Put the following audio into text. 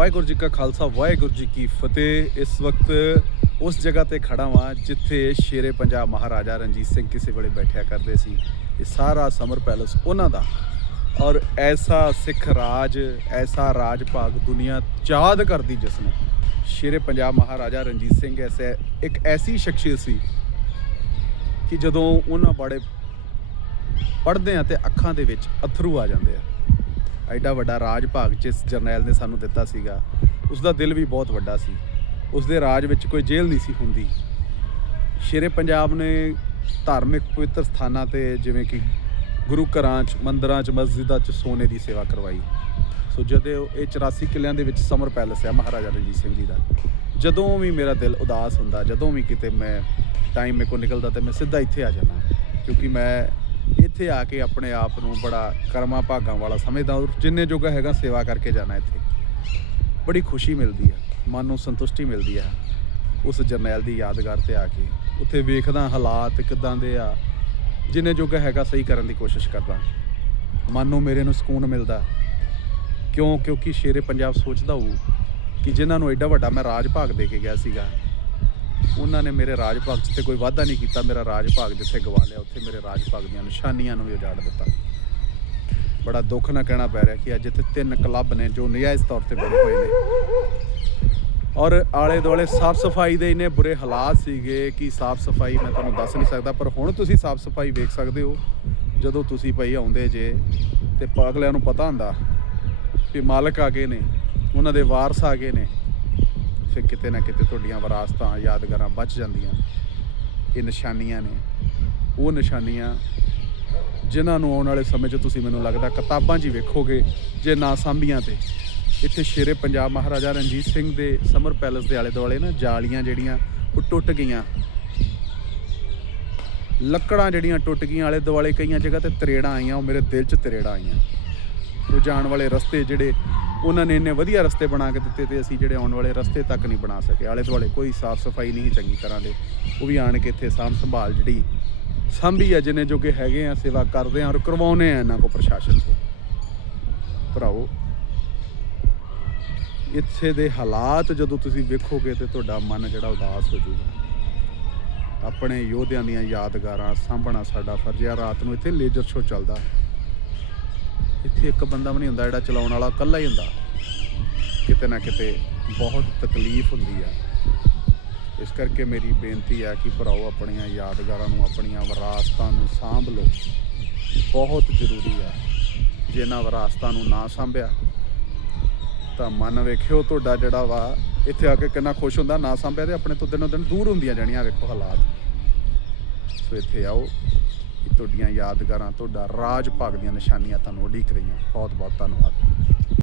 ਵਾਹਿਗੁਰੂ ਜੀ ਕਾ ਖਾਲਸਾ, ਵਾਹਿਗੁਰੂ ਜੀ ਕੀ ਫਤਿਹ। ਇਸ ਵਕਤ ਉਸ ਜਗ੍ਹਾ ਤੇ ਖੜਾ ਵਾਂ ਜਿੱਥੇ ਸ਼ੇਰੇ ਪੰਜਾਬ ਮਹਾਰਾਜਾ ਰਣਜੀਤ ਸਿੰਘ ਕਿਸੇ ਵੇਲੇ ਬੈਠਿਆ ਕਰਦੇ ਸੀ। ਇਹ ਸਾਰਾ ਸਮਰ ਪੈਲਸ ਉਹਨਾਂ ਦਾ। ਔਰ ਐਸਾ ਸਿੱਖ ਰਾਜ, ਐਸਾ ਰਾਜ ਭਾਗ ਦੁਨੀਆ ਯਾਦ ਕਰਦੀ ਜਿਸ ਨੂੰ। ਸ਼ੇਰੇ ਪੰਜਾਬ ਮਹਾਰਾਜਾ ਰਣਜੀਤ ਸਿੰਘ ਐਸੇ ਇੱਕ ਐਸੀ ਸ਼ਖਸੀਅਤ ਸੀ ਕਿ ਜਦੋਂ ਉਹਨਾਂ ਬਾਰੇ ਪੜ੍ਹਦੇ ਆ ਤੇ ਅੱਖਾਂ ਦੇ ਵਿੱਚ ਅਥਰੂ ਆ ਜਾਂਦੇ ਆ। ਐਡਾ ਵੱਡਾ ਰਾਜ ਭਾਗ ਜਿਸ ਜਰਨੈਲ ਨੇ ਸਾਨੂੰ ਦਿੱਤਾ ਸੀਗਾ ਉਸ ਦਾ ਦਿਲ ਵੀ ਬਹੁਤ ਵੱਡਾ ਸੀ। ਉਸ ਦੇ ਰਾਜ ਵਿੱਚ ਕੋਈ ਜੇਲ੍ਹ ਨਹੀਂ ਸੀ ਹੁੰਦੀ। ਸ਼ੇਰੇ ਪੰਜਾਬ ਨੇ ਧਾਰਮਿਕ ਪਵਿੱਤਰ ਸਥਾਨਾਂ ਤੇ ਜਿਵੇਂ ਕਿ ਗੁਰੂ ਘਰਾਂ 'ਚ, ਮੰਦਰਾਂ 'ਚ, ਮਸਜਿਦਾਂ 'ਚ ਸੋਨੇ ਦੀ ਸੇਵਾ ਕਰਵਾਈ। ਸੋ ਜਦੋਂ ਇਹ 84 ਕਿਲਿਆਂ ਦੇ ਵਿੱਚ ਸਮਰ ਪੈਲਸ ਹੈ ਮਹਾਰਾਜਾ ਰਣਜੀਤ ਸਿੰਘ ਜੀ ਦਾ, ਜਦੋਂ ਵੀ ਮੇਰਾ ਦਿਲ ਉਦਾਸ ਹੁੰਦਾ, ਜਦੋਂ ਵੀ ਕਿਤੇ ਮੈਂ ਟਾਈਮ ਮੇਰੇ ਕੋਲ ਨਿਕਲਦਾ ਤੇ ਮੈਂ ਸਿੱਧਾ ਇੱਥੇ ਆ ਜਾਂਦਾ, ਕਿਉਂਕਿ ਮੈਂ ਇੱਥੇ ਆ ਕੇ ਆਪਣੇ ਆਪ ਨੂੰ ਬੜਾ ਕਰਮਾਂ ਭਾਗਾਂ ਵਾਲਾ ਸਮਝਦਾ ਔਰ ਜਿੰਨੇ ਜੋਗਾ ਹੈਗਾ ਸੇਵਾ ਕਰਕੇ ਜਾਣਾ ਇੱਥੇ। ਬੜੀ ਖੁਸ਼ੀ ਮਿਲਦੀ ਹੈ, ਮਨ ਨੂੰ ਸੰਤੁਸ਼ਟੀ ਮਿਲਦੀ ਹੈ ਉਸ ਜਰਨੈਲ ਦੀ ਯਾਦਗਾਰ ਤੇ ਆ ਕੇ। ਉੱਥੇ ਵੇਖਦਾ ਹਾਲਾਤ ਕਿਦਾਂ ਦੇ ਆ, ਜਿੰਨੇ ਜੋਗਾ ਹੈਗਾ ਸਹੀ ਕਰਨ ਦੀ ਕੋਸ਼ਿਸ਼ ਕਰਦਾ। ਮਨ ਨੂੰ ਮੇਰੇ ਨੂੰ ਸਕੂਨ ਮਿਲਦਾ। ਕਿਉਂ? ਕਿਉਂਕਿ ਸ਼ੇਰੇ ਪੰਜਾਬ ਸੋਚਦਾ ਹੋਊ ਕਿ ਜਿਨ੍ਹਾਂ ਨੂੰ ਐਡਾ ਵੱਡਾ ਮੈਂ ਰਾਜ ਭਾਗ ਦੇ ਕੇ ਗਿਆ ਸੀਗਾ ਉਹਨਾਂ ਨੇ ਮੇਰੇ ਰਾਜ ਭਾਗ 'ਚ ਤੇ ਕੋਈ ਵਾਅਦਾ ਨਹੀਂ ਕੀਤਾ ਮੇਰਾ ਰਾਜ ਭਾਗ ਜਿੱਥੇ ਗਵਾ ਲਿਆ, ਉੱਥੇ ਮੇਰੇ ਰਾਜ ਭਾਗ ਦੀਆਂ ਨਿਸ਼ਾਨੀਆਂ ਨੂੰ ਵੀ ਉਜਾੜ ਦਿੱਤਾ। ਬੜਾ ਦੁੱਖ ਨਾਲ ਕਹਿਣਾ ਪੈ ਰਿਹਾ ਕਿ ਅੱਜ ਇੱਥੇ ਤਿੰਨ ਕਲੱਬ ਨੇ ਜੋ ਨਜਾਇਜ਼ ਤੌਰ ਤੇ ਬਣੇ ਹੋਏ ਨੇ। ਔਰ ਆਲੇ ਦੁਆਲੇ ਸਾਫ਼ ਸਫ਼ਾਈ ਦੇ ਇੰਨੇ ਬੁਰੇ ਹਾਲਾਤ ਸੀਗੇ ਕਿ ਸਾਫ਼ ਸਫ਼ਾਈ ਮੈਂ ਤੁਹਾਨੂੰ ਦੱਸ ਨਹੀਂ ਸਕਦਾ, ਪਰ ਹੁਣ ਤੁਸੀਂ ਸਾਫ਼ ਸਫ਼ਾਈ ਵੇਖ ਸਕਦੇ ਹੋ, ਜਦੋਂ ਤੁਸੀਂ ਭਾਈ ਆਉਂਦੇ ਜੇ ਤੇ ਪ- ਅਗਲਿਆਂ ਨੂੰ ਪਤਾ ਹੁੰਦਾ ਵੀ ਮਾਲਕ ਆ ਗਏ ਨੇ, ਉਹਨਾਂ ਦੇ ਵਾਰਸ ਆ ਗਏ ਨੇ। ਫਿਰ ਕਿਤੇ ਨਾ ਕਿਤੇ ਤੁਹਾਡੀਆਂ ਵਿਰਾਸਤਾਂ, ਯਾਦਗਾਰਾਂ ਬਚ ਜਾਂਦੀਆਂ ਇਹ ਨਿਸ਼ਾਨੀਆਂ ਨੇ। ਉਹ ਨਿਸ਼ਾਨੀਆਂ ਜਿਨ੍ਹਾਂ ਨੂੰ ਆਉਣ ਵਾਲੇ ਸਮੇਂ 'ਚ ਤੁਸੀਂ ਮੈਨੂੰ ਲੱਗਦਾ ਕਿਤਾਬਾਂ 'ਚ ਹੀ ਵੇਖੋਗੇ, ਜੇ ਨਾ ਸਾਂਭੀਆਂ ਤੇ। ਇੱਥੇ ਸ਼ੇਰੇ ਪੰਜਾਬ ਮਹਾਰਾਜਾ ਰਣਜੀਤ ਸਿੰਘ ਦੇ ਸਮਰ ਪੈਲਸ ਦੇ ਆਲੇ ਦੁਆਲੇ ਨਾ ਜਾਲੀਆਂ ਜਿਹੜੀਆਂ, ਉਹ ਟੁੱਟ ਗਈਆਂ। ਲੱਕੜਾਂ ਜਿਹੜੀਆਂ ਟੁੱਟ ਗਈਆਂ ਆਲੇ ਦੁਆਲੇ ਕਈਆਂ ਜਗ੍ਹਾ ਤੇ ਤਰੇੜਾਂ ਆਈਆਂ, ਉਹ ਮੇਰੇ ਦਿਲ 'ਚ ਤਰੇੜਾਂ ਆਈਆਂ। ਉਹ ਜਾਣ ਵਾਲੇ ਰਸਤੇ ਜਿਹੜੇ ਉਹਨਾਂ ਨੇ ਇੰਨੇ ਵਧੀਆ ਰਸਤੇ ਬਣਾ ਕੇ ਦਿੱਤੇ ਤੇ ਅਸੀਂ ਜਿਹੜੇ ਆਉਣ ਵਾਲੇ ਰਸਤੇ ਤੱਕ ਨਹੀਂ ਬਣਾ ਸਕੇ। ਆਲੇ ਦੁਆਲੇ ਕੋਈ ਸਾਫ਼ ਸਫ਼ਾਈ ਨਹੀਂ ਚੰਗੀ ਤਰ੍ਹਾਂ ਦੇ। ਉਹ ਵੀ ਆਣ ਕੇ ਇੱਥੇ ਸਾਂਭ ਸੰਭਾਲ ਜਿਹੜੀ ਸਾਂਭੀ ਆ, ਜਿੰਨੇ ਜੋਗੇ ਹੈਗੇ ਆ, ਸੇਵਾ ਕਰਦੇ ਆ ਔਰ ਕਰਵਾਉਨੇ ਆ ਇਹਨਾਂ ਕੋ ਪ੍ਰਸ਼ਾਸਨ ਤੋਂ। ਭਰਾਓ ਇੱਥੇ ਦੇ ਹਾਲਾਤ ਜਦੋਂ ਤੁਸੀਂ ਵੇਖੋਗੇ ਤੇ ਤੁਹਾਡਾ ਮਨ ਜਿਹੜਾ ਉਦਾਸ ਹੋ ਜਾਊਗਾ। ਆਪਣੇ ਯੋਧਿਆਂ ਦੀਆਂ ਯਾਦਗਾਰਾਂ ਸਾਂਭਣਾ ਸਾਡਾ ਫਰਜ਼ ਆ। ਰਾਤ ਨੂੰ ਇੱਥੇ ਲੇਜ਼ਰ ਸ਼ੋ ਚੱਲਦਾ। ਇੱਥੇ ਇੱਕ ਬੰਦਾ ਵੀ ਨਹੀਂ ਹੁੰਦਾ ਜਿਹੜਾ ਚਲਾਉਣ ਵਾਲਾ, ਇਕੱਲਾ ਹੀ ਹੁੰਦਾ। ਕਿਤੇ ਨਾ ਕਿਤੇ ਬਹੁਤ ਤਕਲੀਫ ਹੁੰਦੀ ਆ। ਇਸ ਕਰਕੇ ਮੇਰੀ ਬੇਨਤੀ ਆ ਕਿ ਭਰਾਓ, ਆਪਣੀਆਂ ਯਾਦਗਾਰਾਂ ਨੂੰ, ਆਪਣੀਆਂ ਵਿਰਾਸਤਾਂ ਨੂੰ ਸਾਂਭ ਲਓ। ਬਹੁਤ ਜ਼ਰੂਰੀ ਆ। ਜੇ ਇਹਨਾਂ ਵਿਰਾਸਤਾਂ ਨੂੰ ਨਾ ਸਾਂਭਿਆ, ਤਾਂ ਮਨ ਵੇਖਿਓ ਤੁਹਾਡਾ ਜਿਹੜਾ ਵਾ, ਇੱਥੇ ਆ ਕੇ ਕਿੰਨਾ ਖੁਸ਼ ਹੁੰਦਾ, ਨਾ ਸਾਂਭਿਆ ਤੇ ਆਪਣੇ ਤੋਂ ਦਿਨੋਂ ਦਿਨ ਦੂਰ ਹੁੰਦੀਆਂ ਜਾਣੀਆਂ ਵੇਖੋ ਹਾਲਾਤ। ਸੋ ਇੱਥੇ ਆਓ। ਕਿ ਤੁਹਾਡੀਆਂ ਯਾਦਗਾਰਾਂ ਤੁਹਾਡਾ ਰਾਜ ਭਾਗ ਦੀਆਂ ਨਿਸ਼ਾਨੀਆਂ ਤੁਹਾਨੂੰ ਉਡੀਕ ਰਹੀਆਂ। ਬਹੁਤ ਬਹੁਤ ਧੰਨਵਾਦ।